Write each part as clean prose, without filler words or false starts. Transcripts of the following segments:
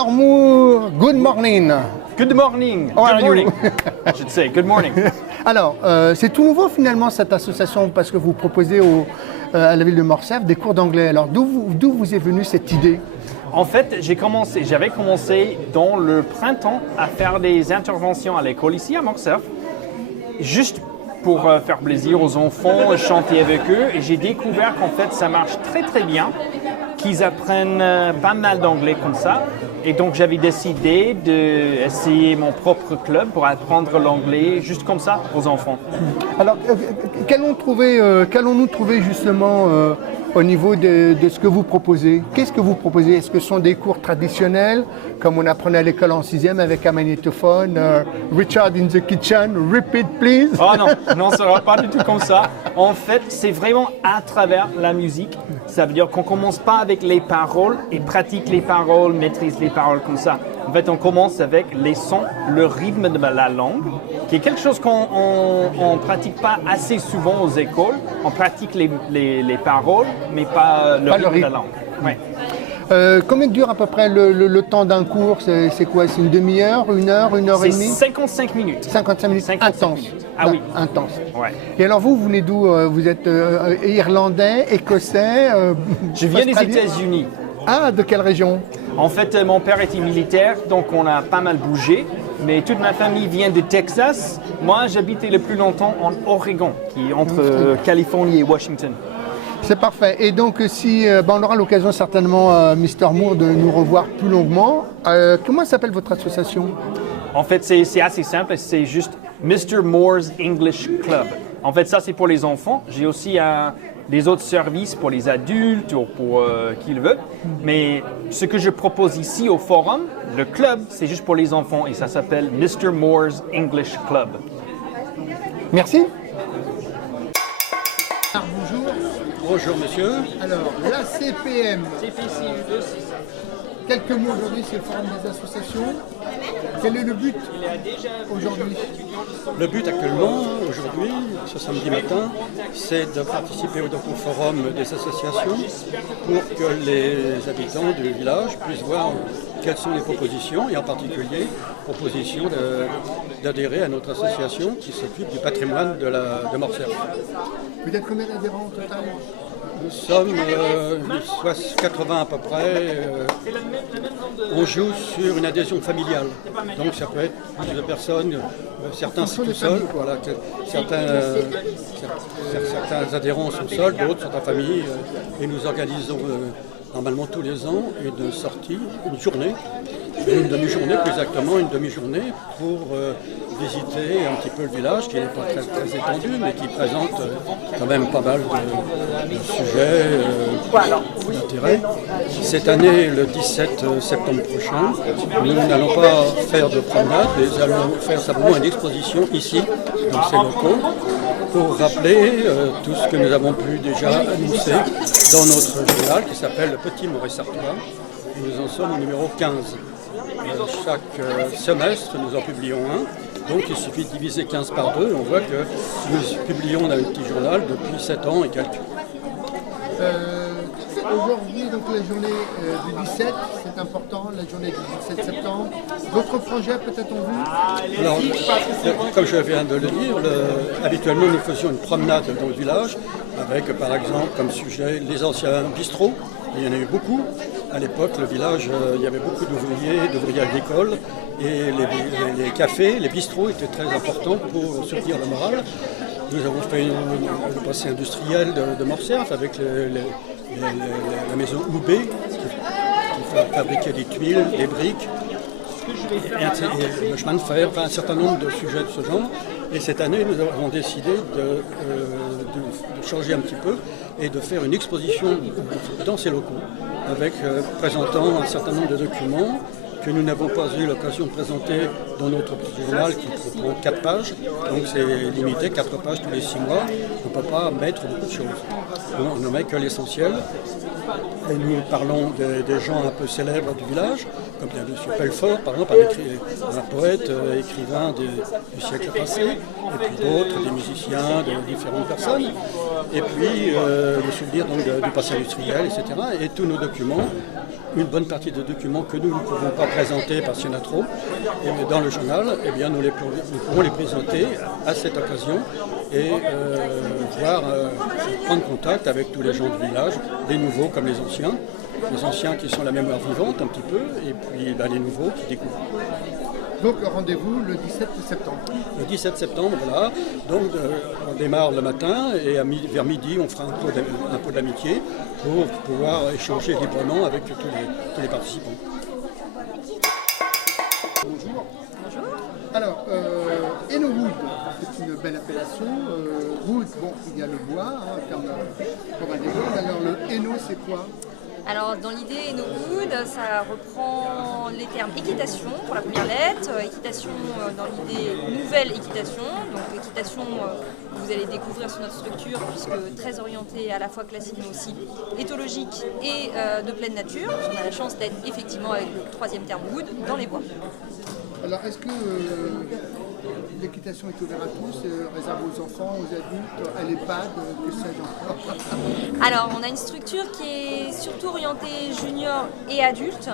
Mr. Moore, good morning. Good morning. How are Good morning. you? I should say good morning. Alors, c'est tout nouveau finalement cette association parce que vous proposez à la ville de Morcerf des cours d'anglais. Alors, d'où vous est venue cette idée? En fait, j'avais commencé dans le printemps à faire des interventions à l'école ici à Morcerf, juste pour faire plaisir aux enfants, chanter avec eux. Et j'ai découvert qu'en fait, ça marche très très bien, qu'ils apprennent pas mal d'anglais comme ça. Et donc, j'avais décidé d'essayer mon propre club pour apprendre l'anglais juste comme ça aux enfants. Alors, qu'allons-nous trouver justement au niveau de ce que vous proposez? Qu'est-ce que vous proposez? Est-ce que ce sont des cours traditionnels, comme on apprenait à l'école en 6e avec un magnétophone, Richard in the kitchen, repeat please? Oh non, ça ne sera pas du tout comme ça. En fait, c'est vraiment à travers la musique. Ça veut dire qu'on ne commence pas avec les paroles et pratique les paroles, maîtrise les paroles comme ça. En fait, on commence avec les sons, le rythme de la langue, qui est quelque chose qu'on ne pratique pas assez souvent aux écoles. On pratique les paroles, mais pas le rythme de la langue. Ouais. Combien dure à peu près le temps d'un cours? C'est quoi? C'est une demi-heure, une heure et demie? C'est 55 minutes. 55 minutes, 55 intense. minutes. Ah oui. Intense. Ouais. Et alors vous venez d'où? Vous êtes irlandais, écossais? Je viens des australien? États-Unis. Ah, de quelle région? En fait, mon père était militaire, donc on a pas mal bougé. Mais toute ma famille vient de Texas. Moi, j'habitais le plus longtemps en Oregon, qui est entre Californie et Washington. C'est parfait. Et donc, si on aura l'occasion certainement, Mr. Moore, de nous revoir plus longuement. Comment s'appelle votre association? En fait, c'est assez simple. C'est juste Mr. Moore's English Club. En fait, ça, c'est pour les enfants. J'ai aussi des autres services pour les adultes ou pour qui le veut. Mais ce que je propose ici au forum, le club, c'est juste pour les enfants et ça s'appelle Mr. Moore's English Club. Merci. Bonjour. Bonjour monsieur. Alors, la CPM. Quelques mots aujourd'hui, c'est le forum des associations. Quel est le but aujourd'hui? Le but actuellement, aujourd'hui, ce samedi matin, c'est de participer au forum des associations pour que les habitants du village puissent voir quelles sont les propositions, et en particulier, proposition d'adhérer à notre association qui s'occupe du patrimoine de Morcerf. Vous êtes combien d'adhérents au total? Nous sommes 80 à peu près. On joue sur une adhésion familiale. Donc ça peut être plus de personnes, certains sont tout seuls, voilà, certains adhérents sont seuls, d'autres sont en famille. Et nous organisons normalement tous les ans une sortie, une demi-journée plus exactement, une demi-journée pour visiter un petit peu le village qui n'est pas très, très étendu mais qui présente quand même pas mal de sujets d'intérêt. Cette année, le 17 septembre prochain, nous n'allons pas faire de promenade, mais nous allons faire simplement une exposition ici, dans ces locaux, pour rappeler tout ce que nous avons pu déjà annoncer dans notre journal qui s'appelle Le Petit Morey-Sartois. Et nous en sommes au numéro 15. Chaque semestre, nous en publions un. Donc il suffit de diviser 15 par 2 et on voit que nous publions dans un petit journal depuis 7 ans et quelques. Aujourd'hui, donc la journée du 17, c'est important, la journée du 17 septembre. D'autres projets peut-être en vue? Alors, comme je viens de le dire, habituellement nous faisions une promenade dans le village avec par exemple comme sujet les anciens bistrots. Il y en a eu beaucoup. À l'époque, le village, il y avait beaucoup d'ouvriers agricoles et les cafés, les bistrots étaient très importants pour soutenir le moral. Nous avons fait le passé industriel de Morcerf avec la maison Houbé qui fabriquait des tuiles, des briques, et le chemin de fer, enfin, un certain nombre de sujets de ce genre. Et cette année, nous avons décidé de changer un petit peu et de faire une exposition dans ces locaux, avec présentant un certain nombre de documents que nous n'avons pas eu l'occasion de présenter dans notre petit journal qui comprend 4 pages. Donc c'est limité, 4 pages tous les 6 mois. On ne peut pas mettre beaucoup de choses. On ne met que l'essentiel. Et nous parlons des gens un peu célèbres du village, comme M. Pelfort, par exemple, un poète, écrivain du siècle passé, et puis d'autres, des musiciens, de différentes personnes. Et puis les souvenirs donc, du passé industriel, etc. Et tous nos documents une bonne partie des documents que nous ne pouvons pas présenter parce qu'il y en a trop. Et dans le journal, eh bien, nous pourrons les présenter à cette occasion et prendre contact avec tous les gens du village, les nouveaux comme les anciens qui sont la mémoire vivante un petit peu, et puis les nouveaux qui découvrent. Donc le rendez-vous le 17 septembre. Le 17 septembre, voilà. Donc on démarre le matin et vers midi, on fera un pot d'amitié pour pouvoir échanger librement avec tous les participants. Bonjour. Alors, Eno Wood, c'est une belle appellation. Wood, bon, il y a le bois, comme un décor. Alors le Eno, c'est quoi? Alors dans l'idée Eno Wood, ça reprend les termes équitation pour la première lettre, équitation dans l'idée nouvelle équitation, donc équitation que vous allez découvrir sur notre structure puisque très orientée à la fois classique mais aussi éthologique et de pleine nature. On a la chance d'être effectivement avec le troisième terme Wood dans les bois. Alors est-ce que l'équitation est ouverte à tous, réservée aux enfants, aux adultes, à l'EHPAD, que sais-je encore? Alors, on a une structure qui est surtout orientée junior et adulte.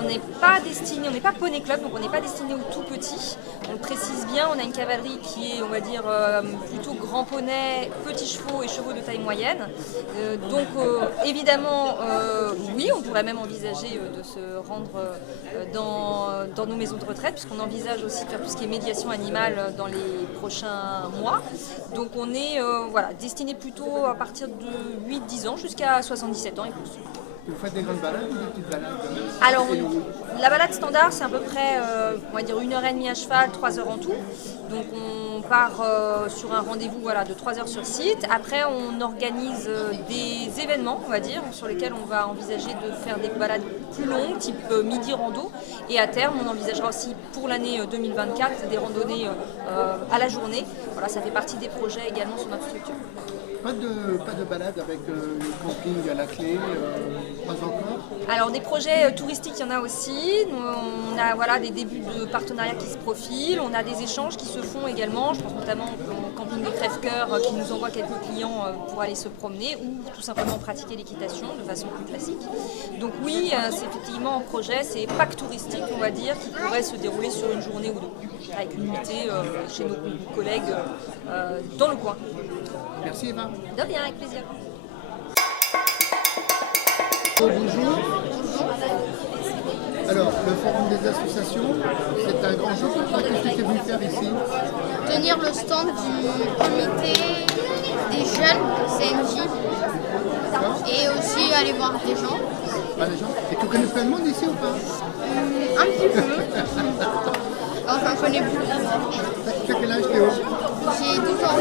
On n'est pas destiné, on n'est pas poney club, donc on n'est pas destiné aux tout petits. On le précise bien, on a une cavalerie qui est, on va dire, plutôt grand poney, petits chevaux et chevaux de taille moyenne. Donc, évidemment, oui, on pourrait même envisager de se rendre dans nos maisons de retraite, puisqu'on envisage aussi de faire tout ce qui est médiation animale dans les prochains mois. Donc on est destiné plutôt à partir de 8-10 ans jusqu'à 77 ans et plus. Vous faites des grandes balades ou des petites balades? Alors la balade standard c'est à peu près on va dire 1h30 à cheval, 3 heures en tout. Donc on part sur un rendez-vous de 3 heures sur site. Après on organise des événements on va dire sur lesquels on va envisager de faire des balades plus longues type midi rando. Et à terme on envisagera aussi pour l'année 2024 des randonnées à la journée. Voilà, ça fait partie des projets également sur notre structure. Pas de balade avec le camping à la clé, pas encore? Alors des projets touristiques, il y en a aussi. On a des débuts de partenariats qui se profilent. On a des échanges qui se font également. Je pense notamment au camping des Crève-Cœur qui nous envoie quelques clients pour aller se promener ou tout simplement pratiquer l'équitation de façon plus classique. Donc oui, c'est effectivement un projet, c'est Pâques touristique, on va dire, qui pourrait se dérouler sur une journée ou deux, avec une unité chez nos collègues dans le coin. Merci Eva. De bien, avec plaisir. Bonjour. Alors, le forum des associations, c'est un grand jour. Qu'est-ce que tu es venu faire ici? Tenir le stand du comité des jeunes CNJ et aussi aller voir des gens. Pas des gens. Et tu connais plein de monde ici ou pas? Un petit peu. Alors j'en connais beaucoup. Tu as quel âge Théo? J'ai 12 ans.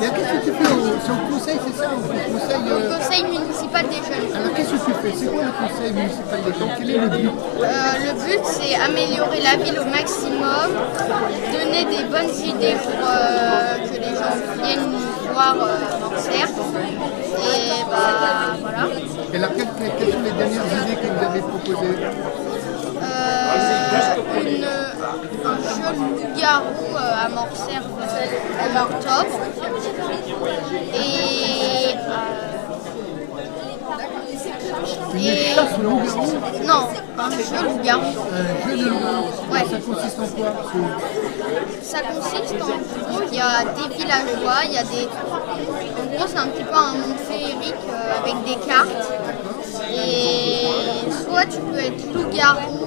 Et qu'est-ce que tu fais c'est au conseil, c'est ça? Au conseil municipal des jeunes. Alors qu'est-ce que tu fais? C'est quoi le conseil municipal des jeunes? Quel est le but? Le but c'est améliorer la ville au maximum, donner des bonnes idées pour que les gens viennent voir Morcerf. Et voilà. Et alors quelles sont les dernières idées que vous avez proposées? Un jeu loup-garou à Morcerf en octobre. Une chasse au loup-garou? Non, un jeu loup-garou. Un jeu de loup-garou? Ouais. Ça consiste en quoi? Ça consiste en gros, il y a des villageois, il y a des... En gros, c'est un petit peu un monde féerique avec des cartes. Et soit tu peux être loup-garou,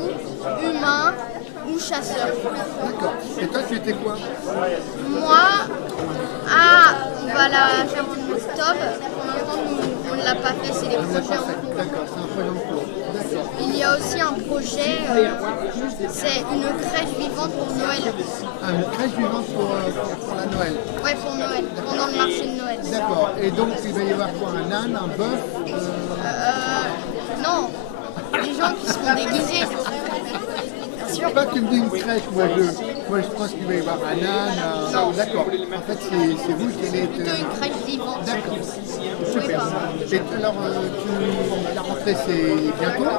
humain ou chasseur. D'accord. Et toi, tu étais quoi? Moi, on va la faire en octobre. Pour l'instant, on ne l'a pas fait, c'est des projets en cours. D'accord, c'est un projet en cours. D'accord. Il y a aussi un projet, c'est une crèche vivante pour Noël. Ah, une crèche vivante pour la Noël. Ouais, pour Noël, pendant le marché de Noël. D'accord. Et donc, il va y avoir quoi? Un âne, un bœuf? Non, des gens qui seront déguisés. Bien sûr. Pas tu me dis une crèche, moi je pense qu'il va y avoir un âne. Non. D'accord. En fait, c'est vous qui allez être. Plutôt une crèche vivante. D'accord. Oui, Super. pardon. Et alors, la rentrée, c'est bientôt?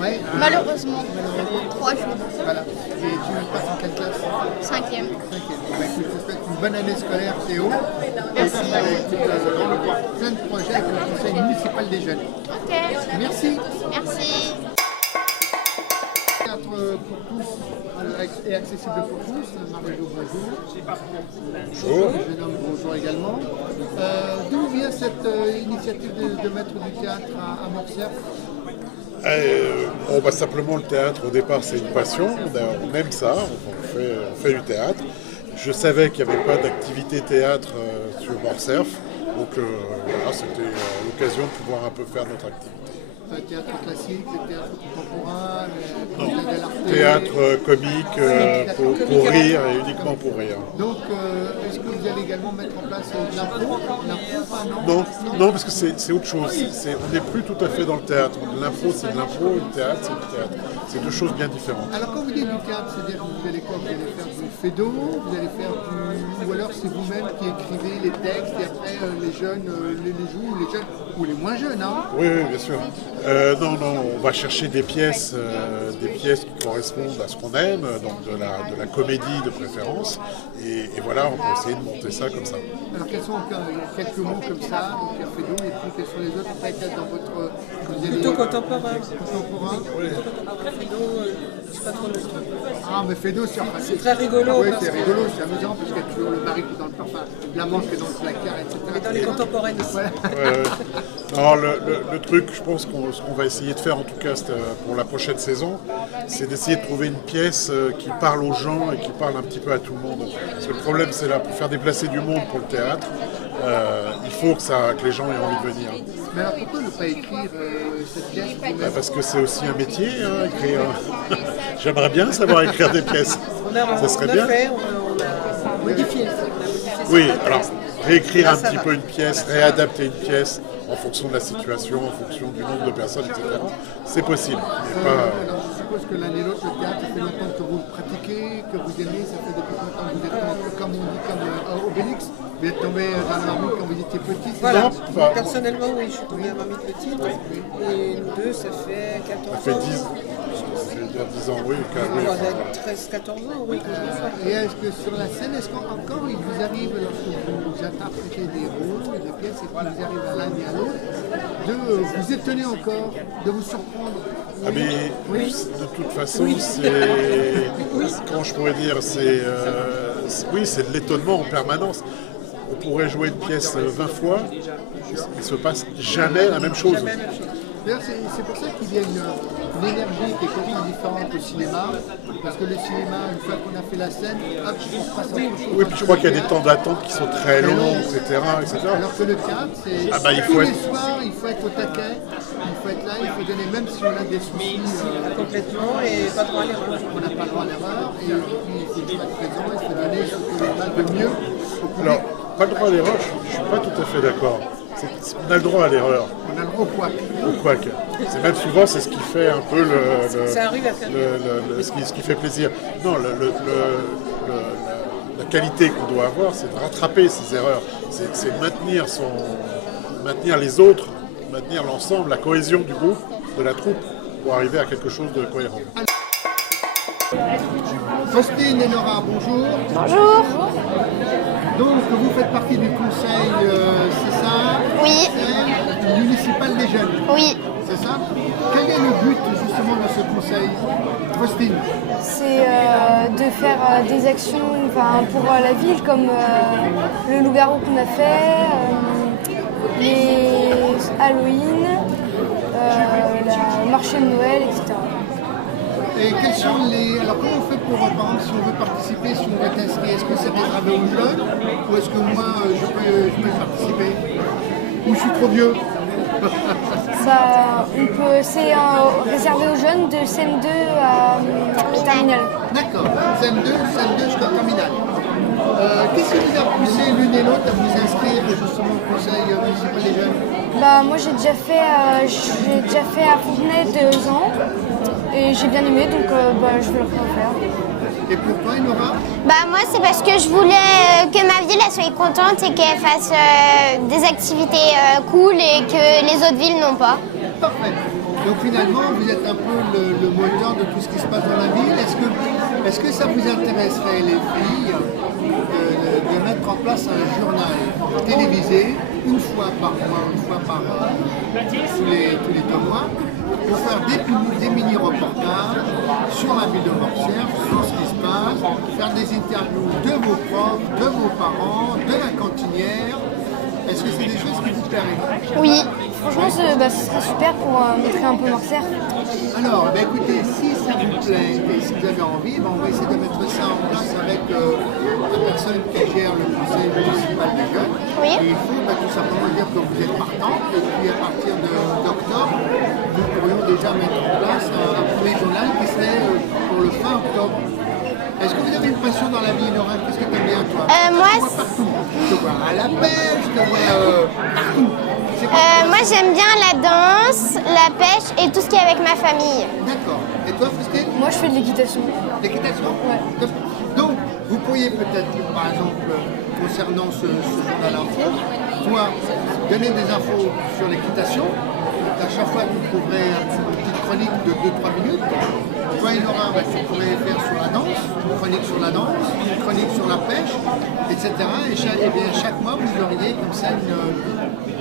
Ouais. Malheureusement, Malheureusement. 3 jours. Voilà. Et tu passes en quelle classe? 5e. T'inquiète. Bah, écoute, je te souhaite une bonne année scolaire, Théo. Et puis, plein de projets avec le conseil municipal des jeunes. Ok. Merci. Merci. Théâtre pour tous et accessible pour tous. Marie-Jo, bonjour. Bonjour. Le jeune homme, bonjour également. D'où vient cette initiative de mettre du théâtre à Morcerf? Simplement le théâtre au départ c'est une passion, on aime ça, on fait du théâtre. Je savais qu'il n'y avait pas d'activité théâtre sur Morcerf, donc voilà, c'était l'occasion de pouvoir un peu faire notre activité. Le théâtre classique, le théâtre contemporain, de l'arte. Théâtre comique pour rire et uniquement pour rire. Donc, est-ce que vous allez également mettre en place de l'impro? L'impro, Non, parce que c'est autre chose. On n'est plus tout à fait dans le théâtre. L'impro c'est de l'impro, le théâtre c'est du théâtre. C'est deux choses bien différentes. Alors quand vous dites du théâtre, c'est-à-dire que vous allez quoi? Vous allez faire du fédo, vous allez faire du... Ou alors c'est vous-même qui écrivez les textes et après les jeunes les jouent, ou les jeunes, ou les moins jeunes, hein? Oui, bien sûr. Non, on va chercher des pièces qui correspondent à ce qu'on aime, donc de la comédie de préférence. Et voilà, on peut essayer de monter ça comme ça. Alors quels sont quelques mots comme ça, donc il y a fédo, et puis quels sont les autres peut-être dans votre... Plutôt contemporain. Contemporain. Après Fédo, je sais pas trop le truc. Ah, mais fédo, C'est très rigolo. Oui, parce c'est que- rigolo, c'est amusant, parce qu'il y a toujours le mari qui est dans le parfum, la manche qui est dans le placard, etc. Et dans les contemporaines aussi. Voilà. Non, le truc, je pense ce qu'on va essayer de faire, en tout cas pour la prochaine saison, c'est d'essayer de trouver une pièce qui parle aux gens et qui parle un petit peu à tout le monde. Parce que le problème, c'est là, pour faire déplacer du monde pour le théâtre, il faut que les gens aient envie de venir. Mais alors pourquoi ne pas écrire cette pièce vous-même? Parce que c'est aussi un métier, hein, écrire. J'aimerais bien savoir écrire des pièces. Ça serait bien. On a modifié. Oui, certains alors textes. réécrire Là, un ça petit va. peu une pièce, réadapter une pièce en fonction de la situation, en fonction du nombre de personnes, etc. C'est possible. Mais pas... Alors je suppose que l'un et l'autre, le théâtre, ça fait longtemps que vous le pratiquez, que vous aimez, ça fait depuis longtemps que vous êtes tombé, comme on dit, comme Obélix, vous êtes tombé dans la marmite quand vous étiez petit, c'est Voilà. ça? Enfin, Personnellement, oui, je suis tombée à Marmite Petite. Et nous deux, ça fait 14 ça fait ans. 10 ans, oui. On doit être 13-14 ans, oui, que je le fais. Et est-ce que sur la scène, est-ce qu'encore il vous arrive, lorsque vous interprétez des rôles, des pièces, et qu'il vous arrive à l'un et à l'autre, de vous étonner encore, de vous surprendre? Ah mais de toute façon, comment je pourrais dire, c'est de l'étonnement en permanence. On pourrait jouer une pièce 20 fois, il ne se passe jamais la même chose. D'ailleurs, c'est pour ça qu'il y a une énergie qui est complètement différente au cinéma, parce que le cinéma, une fois qu'on a fait la scène, hop, on passe à autre chose. Oui, puis je crois qu'il y a des temps d'attente qui sont très longs, etc. Alors que le théâtre, c'est il tous faut les être... soirs, il faut être au taquet, il faut être là, il faut donner, même si on a des soucis, Complètement et pas droit à l'erreur. on n'a pas le droit à l'erreur, et puis il faut être présent, il faut donner ce que l'on a de mieux au public. Alors, pas le droit à l'erreur, je ne suis pas tout à fait d'accord. On a le droit à l'erreur, On a le droit au couac. au couac. C'est même souvent, c'est ce qui fait un peu Ça arrive à faire. ce qui fait plaisir. Non, la qualité qu'on doit avoir, c'est de rattraper ses erreurs. C'est de maintenir les autres, maintenir l'ensemble, la cohésion du groupe, de la troupe, pour arriver à quelque chose de cohérent. Faustine et Nora, bonjour. Bonjour. Donc, vous faites partie du conseil, c'est ça? Oui. Municipal des jeunes. Oui, C'est ça? Quel est le but justement de ce conseil? Faustine? c'est de faire des actions pour la ville comme le loup-garou qu'on a fait, les Halloween, la marché de Noël, etc. Et quels sont les... Alors comment on fait pour, par exemple, si on veut participer, si on veut être inscrit, est-ce que c'est réservé aux jeunes ou est-ce que moi je peux participer? Ou je suis trop vieux? C'est réservé aux jeunes de CM2 à terminale. D'accord, CM2 jusqu'à terminale. Qu'est-ce qui vous a poussé l'une et l'autre à vous inscrire justement au conseil municipal des jeunes? Moi j'ai déjà fait à Fontenay 2 ans et j'ai bien aimé donc je vais le refaire. Et pour toi, Nora? Moi, c'est parce que je voulais que ma ville elle soit contente et qu'elle fasse des activités cool et que les autres villes n'ont pas. Parfait. Donc finalement, vous êtes un peu le moteur de tout ce qui se passe dans la ville. Est-ce que ça vous intéresserait, les filles, de mettre en place un journal télévisé une fois par mois, une fois par tous les 2 mois, pour faire des mini-reportages sur la ville de Morcerf, sur ce qui se passe, faire des interviews de vos profs, de vos parents, de la cantinière. Est-ce que c'est des choses qui vous plairaient? Oui, franchement, ce serait super pour montrer un peu Morcerf. Alors, écoutez, si ça vous plaît et si vous avez envie, on va essayer de mettre ça en place avec la personne qui gère le conseil municipal des jeunes. Oui. Et il faut tout simplement dire que vous êtes partant et puis à partir d'octobre, nous pourrions déjà mettre en place un premier journal qui serait pour le fin octobre. Est-ce que vous avez une passion dans la vie, Laura? Qu'est-ce que tu aimes bien, toi? Moi, Je te vois partout. Je te vois à la pêche, je te vois partout. moi j'aime bien la danse, la pêche et tout ce qui est avec ma famille. D'accord. Et toi, Faustine? Moi, je fais de l'équitation. L'équitation? Ouais. Donc, vous pourriez peut-être, par exemple, concernant ce journal info, toi, donner des infos sur l'équitation. À chaque fois, vous trouverez une petite chronique de 2-3 minutes. Toi et Laura, tu pourrais faire sur la danse, une chronique sur la danse, une chronique sur la pêche, etc. Et bien, chaque mois, vous auriez comme ça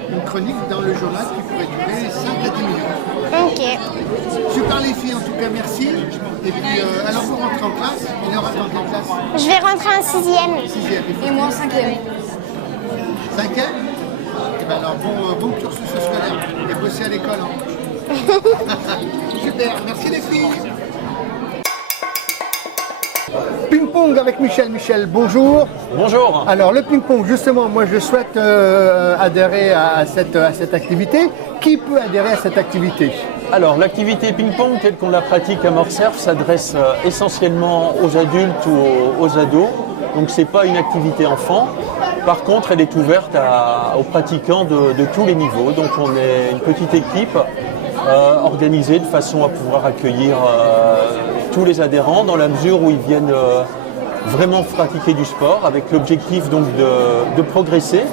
une chronique dans le journal qui pourrait durer 5 à 10 minutes. Ok. Super les filles, en tout cas, merci. Et puis, alors vous rentrez en classe, et Laura rentre en classe? Je vais rentrer en 6e. 6e. Et moi en 5e. 5e? Et bien alors, bon cursus scolaire. Et bosser à l'école. Super, merci les filles. Ping-pong avec Michel. Michel, bonjour. Bonjour. Alors le ping-pong, justement, moi je souhaite adhérer à cette activité. Qui peut adhérer à cette activité? Alors l'activité ping-pong telle qu'on la pratique à Morcerf s'adresse essentiellement aux adultes ou aux ados. Donc c'est pas une activité enfant. Par contre, elle est ouverte aux pratiquants de tous les niveaux. Donc on est une petite équipe organisée de façon à pouvoir accueillir tous les adhérents dans la mesure où ils viennent vraiment pratiquer du sport avec l'objectif donc de progresser.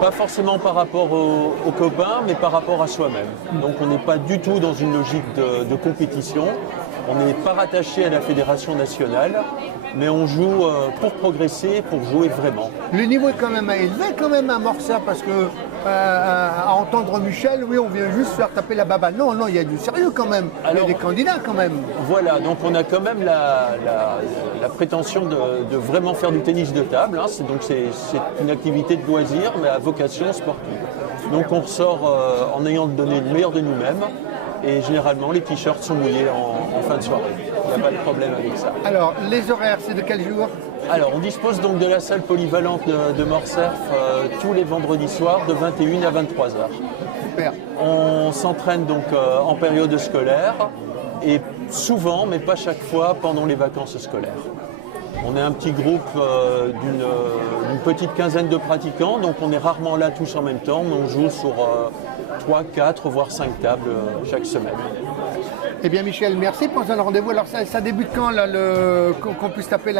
Pas forcément par rapport aux copains, mais par rapport à soi-même. Donc on n'est pas du tout dans une logique de compétition. On n'est pas rattaché à la fédération nationale, mais on joue pour progresser, pour jouer vraiment. Le niveau est quand même élevé quand même à Morcerf parce que à entendre Michel, oui, on vient juste faire taper la baballe. Non, il y a du sérieux quand même. Il y a des candidats quand même. Voilà, donc on a quand même la prétention de vraiment faire du tennis de table. Hein. Donc c'est une activité de loisir, mais à vocation sportive. Donc on ressort en ayant donné le meilleur de nous-mêmes. Et généralement, les t-shirts sont mouillés en fin de soirée. Il n'y a pas de problème avec ça. Alors, les horaires, c'est de quel jour? Alors, on dispose donc de la salle polyvalente de Morcerf tous les vendredis soirs de 21 à 23 h. Super. On s'entraîne donc en période scolaire et souvent, mais pas chaque fois, pendant les vacances scolaires. On est un petit groupe d'une petite quinzaine de pratiquants, donc on est rarement là tous en même temps, mais on joue sur 3, 4, voire 5 tables chaque semaine. Eh bien Michel, merci pour ce rendez-vous. Alors ça débute quand là, qu'on puisse taper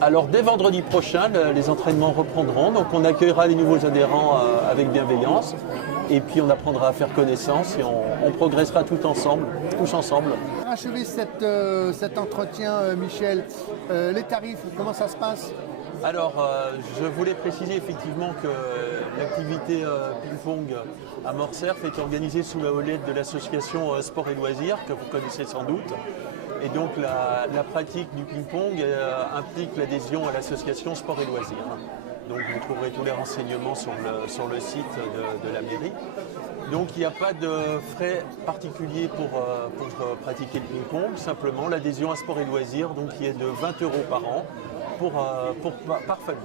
Alors dès vendredi prochain, les entraînements reprendront, donc on accueillera les nouveaux adhérents avec bienveillance et puis on apprendra à faire connaissance et on progressera tous ensemble. Pour achever cet entretien, Michel, les tarifs, comment ça se passe? Alors, je voulais préciser effectivement que l'activité ping-pong à Morcerf est organisée sous la houlette de l'association Sport et Loisirs, que vous connaissez sans doute. Et donc, la pratique du ping-pong implique l'adhésion à l'association Sport et Loisirs. Donc, vous trouverez tous les renseignements sur le site de la mairie. Donc, il n'y a pas de frais particuliers pour pratiquer le ping-pong, simplement l'adhésion à Sport et Loisirs, donc qui est de 20 € par an par famille.